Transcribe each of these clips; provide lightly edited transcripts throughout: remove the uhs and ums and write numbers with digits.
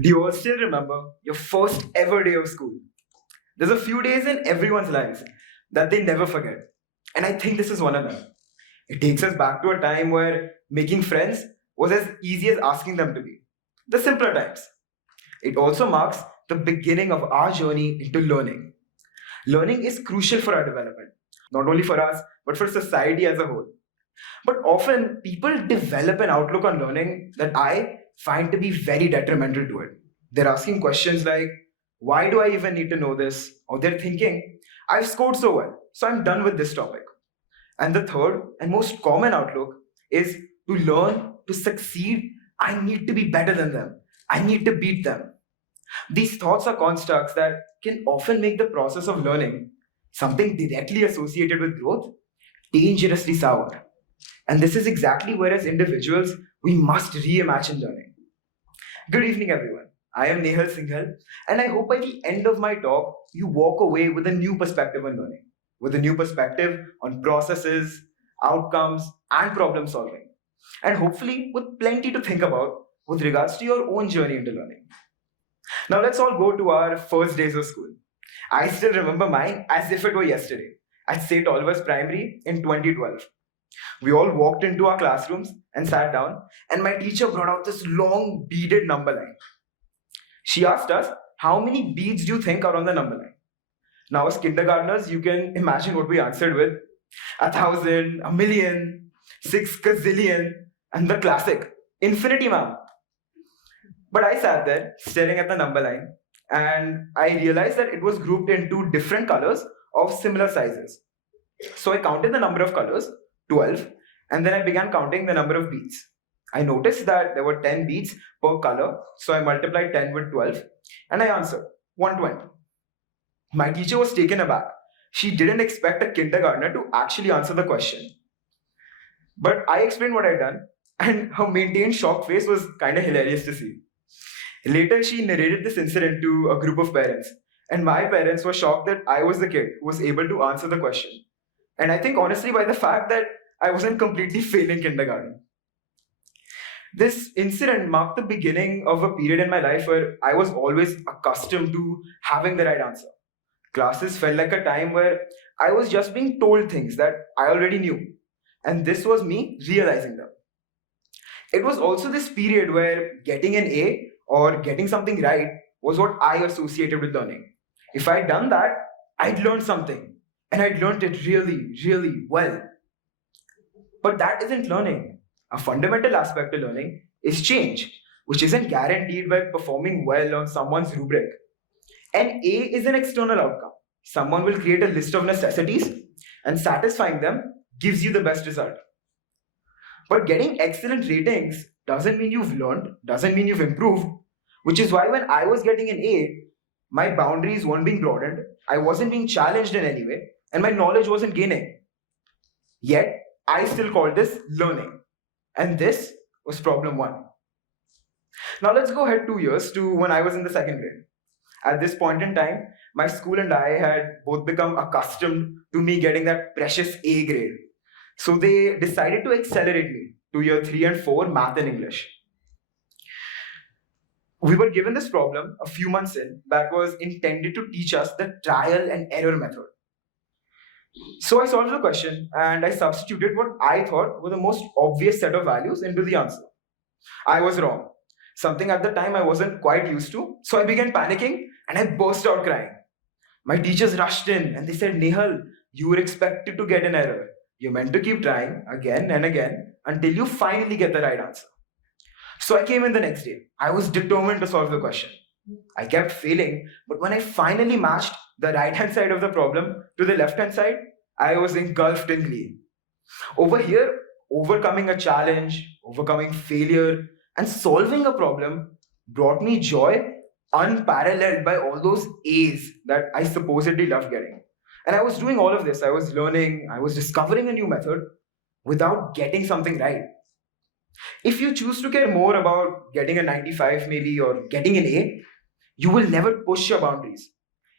Do you all still remember your first ever day of school? There's a few days in everyone's lives that they never forget. And I think this is one of them. It takes us back to a time where making friends was as easy as asking them to be. The simpler times. It also marks the beginning of our journey into learning. Learning is crucial for our development, not only for us, but for society as a whole. But often people develop an outlook on learning that I find to be very detrimental to it. They're asking questions like, why do I even need to know this? Or they're thinking, I've scored so well, so I'm done with this topic. And the third and most common outlook is to learn, to succeed, I need to be better than them. I need to beat them. These thoughts are constructs that can often make the process of learning, something directly associated with growth, dangerously sour. And this is exactly where, as individuals, we must reimagine learning. Good evening, everyone. I am Nehal Singhal, and I hope by the end of my talk, you walk away with a new perspective on learning, with a new perspective on processes, outcomes, and problem solving, and hopefully with plenty to think about with regards to your own journey into learning. Now, let's all go to our first days of school. I still remember mine as if it were yesterday at St. Oliver's Primary in 2012. We all walked into our classrooms and sat down, and my teacher brought out this long beaded number line. She asked us, how many beads do you think are on the number line? Now, as kindergartners, you can imagine what we answered with 1,000, a million, 6 gazillion, and the classic, infinity, ma'am. But I sat there staring at the number line, and I realized that it was grouped into different colors of similar sizes. So I counted the number of colors, 12, and then I began counting the number of beads. I noticed that there were 10 beads per color, so I multiplied 10 with 12, and I answered 120. My teacher was taken aback. She didn't expect a kindergartner to actually answer the question. But I explained what I'd done, and her maintained shocked face was kind of hilarious to see. Later, she narrated this incident to a group of parents, and my parents were shocked that I was the kid who was able to answer the question. And I think honestly by the fact that I wasn't completely failing kindergarten. This incident marked the beginning of a period in my life where I was always accustomed to having the right answer. Classes felt like a time where I was just being told things that I already knew, and this was me realizing them. It was also this period where getting an A or getting something right was what I associated with learning. If I'd done that, I'd learned something, and I'd learned it really, really well. But that isn't learning. A fundamental aspect of learning is change, which isn't guaranteed by performing well on someone's rubric. An A is an external outcome. Someone will create a list of necessities, and satisfying them gives you the best result. But getting excellent ratings doesn't mean you've learned, doesn't mean you've improved, which is why when I was getting an A, my boundaries weren't being broadened, I wasn't being challenged in any way, and my knowledge wasn't gaining. Yet, I still called this learning. And this was problem one. Now let's go ahead 2 years to when I was in the second grade. At this point in time, my school and I had both become accustomed to me getting that precious A grade. So they decided to accelerate me to year 3 and 4 math and English. We were given this problem a few months in that was intended to teach us the trial and error method. So I solved the question and I substituted what I thought were the most obvious set of values into the answer. I was wrong. Something at the time I wasn't quite used to. So I began panicking and I burst out crying. My teachers rushed in and they said, Nehal, you were expected to get an error. You're meant to keep trying again and again until you finally get the right answer. So I came in the next day. I was determined to solve the question. I kept failing, but when I finally matched the right hand side of the problem to the left hand side, I was engulfed in glee. Over here, overcoming a challenge, overcoming failure, and solving a problem brought me joy unparalleled by all those A's that I supposedly loved getting. And I was doing all of this. I was learning, I was discovering a new method without getting something right. If you choose to care more about getting a 95 maybe or getting an A, you will never push your boundaries.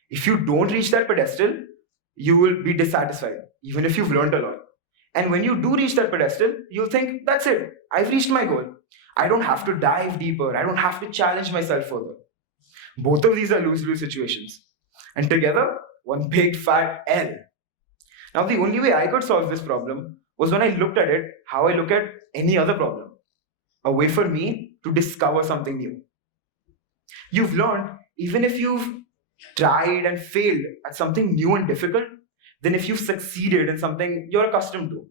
If you don't reach that pedestal, you will be dissatisfied, even if you've learned a lot. And when you do reach that pedestal, you'll think, that's it, I've reached my goal. I don't have to dive deeper, I don't have to challenge myself further. Both of these are lose-lose situations. And together, one big fat L. Now, the only way I could solve this problem was when I looked at it how I look at any other problem, a way for me to discover something new. You've learned, even if you've tried and failed at something new and difficult, than if you've succeeded in something you're accustomed to.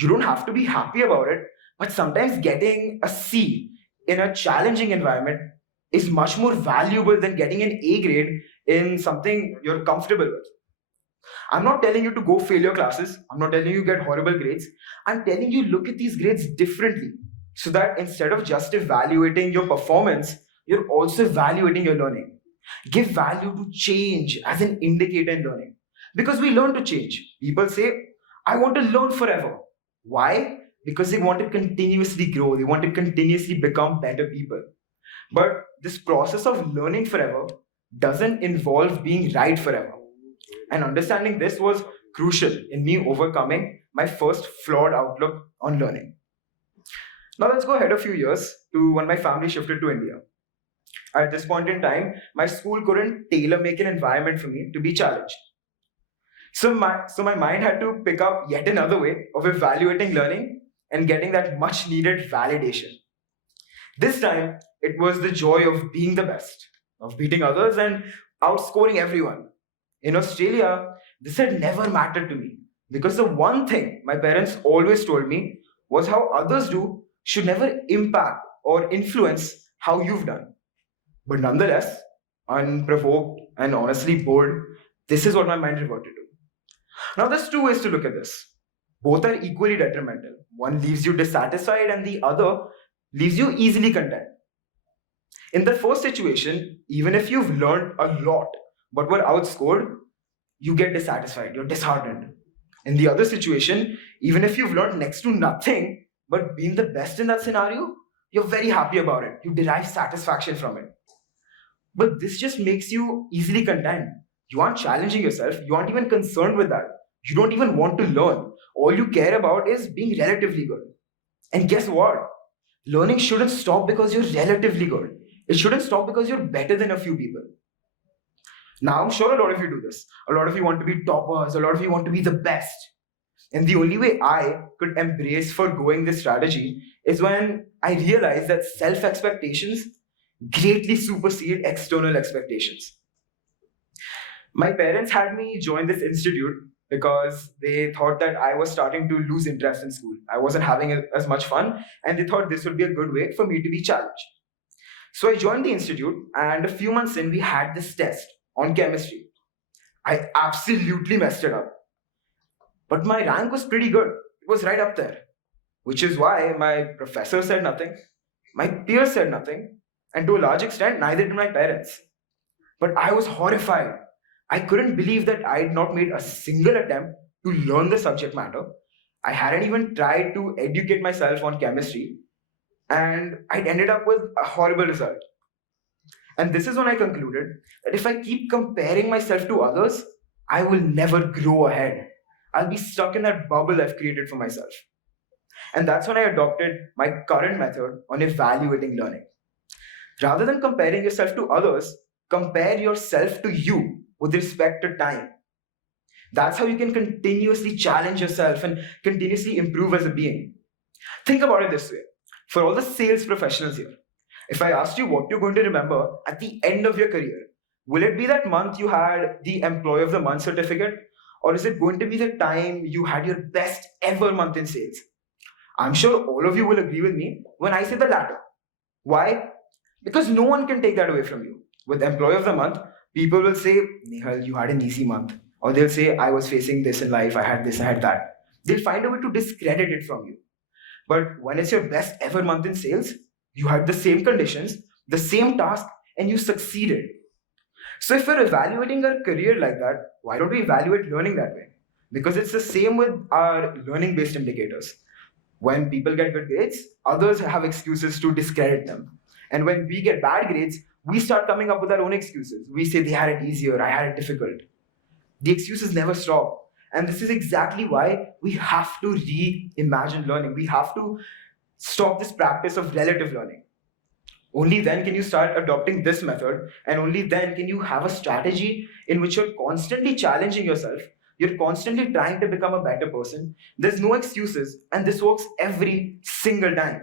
You don't have to be happy about it, but sometimes getting a C in a challenging environment is much more valuable than getting an A grade in something you're comfortable with. I'm not telling you to go fail your classes. I'm not telling you get horrible grades. I'm telling you look at these grades differently so that instead of just evaluating your performance, you're also evaluating your learning. Give value to change as an indicator in learning. Because we learn to change. People say, I want to learn forever. Why? Because they want to continuously grow. They want to continuously become better people. But this process of learning forever doesn't involve being right forever. And understanding this was crucial in me overcoming my first flawed outlook on learning. Now let's go ahead a few years to when my family shifted to India. At this point in time, my school couldn't tailor make an environment for me to be challenged. So my mind had to pick up yet another way of evaluating learning and getting that much needed validation. This time, it was the joy of being the best, of beating others and outscoring everyone. In Australia, this had never mattered to me because the one thing my parents always told me was how others do should never impact or influence how you've done. But nonetheless, unprovoked and honestly bored, this is what my mind reverted to. Now, there's two ways to look at this. Both are equally detrimental. One leaves you dissatisfied, and the other leaves you easily content. In the first situation, even if you've learned a lot but were outscored, you get dissatisfied, you're disheartened. In the other situation, even if you've learned next to nothing but been the best in that scenario, you're very happy about it. You derive satisfaction from it. But this just makes you easily content. You aren't challenging yourself, you aren't even concerned with that. You don't even want to learn. All you care about is being relatively good. And guess what? Learning shouldn't stop because you're relatively good. It shouldn't stop because you're better than a few people. Now, I'm sure a lot of you do this. A lot of you want to be toppers, a lot of you want to be the best. And the only way I could embrace foregoing this strategy is when I realized that self-expectations greatly supersede external expectations. My parents had me join this institute because they thought that I was starting to lose interest in school. I wasn't having as much fun, and they thought this would be a good way for me to be challenged. So I joined the institute, and a few months in, we had this test on chemistry. I absolutely messed it up. But my rank was pretty good. It was right up there. Which is why my professor said nothing, my peers said nothing, and to a large extent, neither did my parents. But I was horrified. I couldn't believe that I had not made a single attempt to learn the subject matter. I hadn't even tried to educate myself on chemistry, and I'd ended up with a horrible result. And this is when I concluded that if I keep comparing myself to others, I will never grow ahead. I'll be stuck in that bubble I've created for myself. And that's when I adopted my current method on evaluating learning. Rather than comparing yourself to others, compare yourself to you with respect to time. That's how you can continuously challenge yourself and continuously improve as a being. Think about it this way. For all the sales professionals here, if I asked you what you're going to remember at the end of your career, will it be that month you had the Employee of the Month certificate? Or is it going to be the time you had your best ever month in sales? I'm sure all of you will agree with me when I say the latter. Why? Because no one can take that away from you. With Employee of the Month, people will say, Nehal, you had an easy month. Or they'll say, I was facing this in life, I had this, I had that. They'll find a way to discredit it from you. But when it's your best ever month in sales, you had the same conditions, the same task, and you succeeded. So if we're evaluating our career like that, why don't we evaluate learning that way? Because it's the same with our learning-based indicators. When people get good grades, others have excuses to discredit them. And when we get bad grades, we start coming up with our own excuses. We say they had it easier, I had it difficult. The excuses never stop. And this is exactly why we have to reimagine learning. We have to stop this practice of relative learning. Only then can you start adopting this method, and only then can you have a strategy in which you're constantly challenging yourself. You're constantly trying to become a better person. There's no excuses, and this works every single time.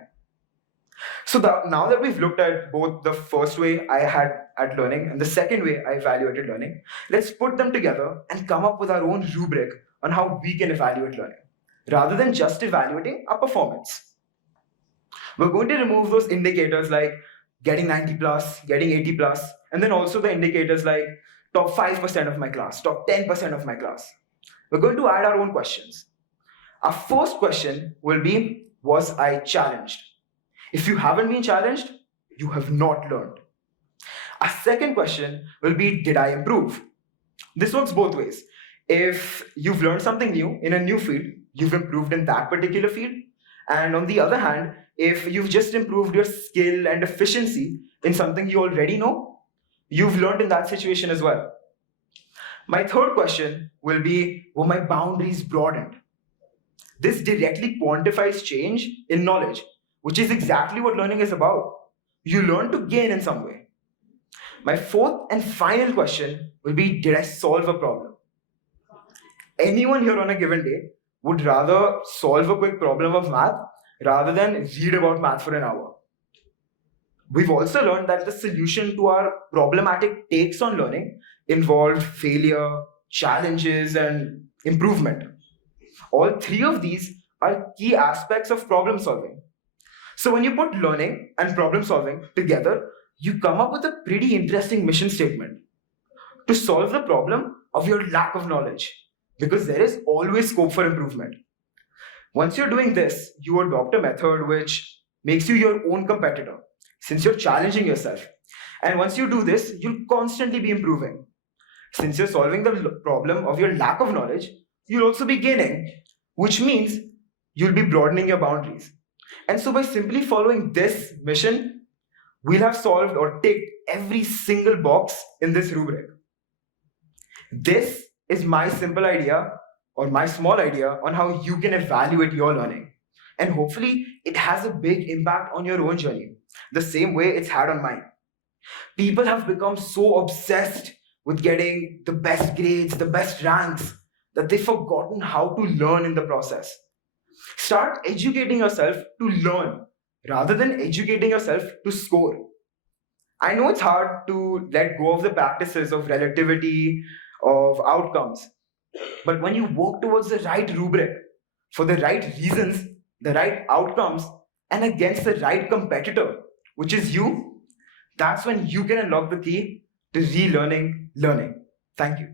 So now that we've looked at both the first way I had at learning and the second way I evaluated learning, let's put them together and come up with our own rubric on how we can evaluate learning, rather than just evaluating our performance. We're going to remove those indicators like getting 90 plus, getting 80 plus, and then also the indicators like top 5% of my class, top 10% of my class. We're going to add our own questions. Our first question will be, was I challenged? If you haven't been challenged, you have not learned. Our second question will be, did I improve? This works both ways. If you've learned something new in a new field, you've improved in that particular field. And on the other hand, if you've just improved your skill and efficiency in something you already know, you've learned in that situation as well. My third question will be, were my boundaries broadened? This directly quantifies change in knowledge, which is exactly what learning is about. You learn to gain in some way. My fourth and final question will be, did I solve a problem? Anyone here on a given day would rather solve a quick problem of math rather than read about math for an hour. We've also learned that the solution to our problematic takes on learning involved failure, challenges, and improvement. All three of these are key aspects of problem solving. So when you put learning and problem solving together, you come up with a pretty interesting mission statement to solve the problem of your lack of knowledge, because there is always scope for improvement. Once you're doing this, you adopt a method which makes you your own competitor, since you're challenging yourself. And once you do this, you'll constantly be improving. Since you're solving the problem of your lack of knowledge, you'll also be gaining, which means you'll be broadening your boundaries. And so by simply following this mission, we'll have solved or ticked every single box in this rubric. This is my simple idea or my small idea on how you can evaluate your learning. And hopefully it has a big impact on your own journey, the same way it's had on mine. People have become so obsessed with getting the best grades, the best ranks, that they've forgotten how to learn in the process. Start educating yourself to learn rather than educating yourself to score. I know it's hard to let go of the practices of relativity, of outcomes, but when you work towards the right rubric, for the right reasons, the right outcomes, and against the right competitor, which is you, that's when you can unlock the key to relearning learning. Thank you.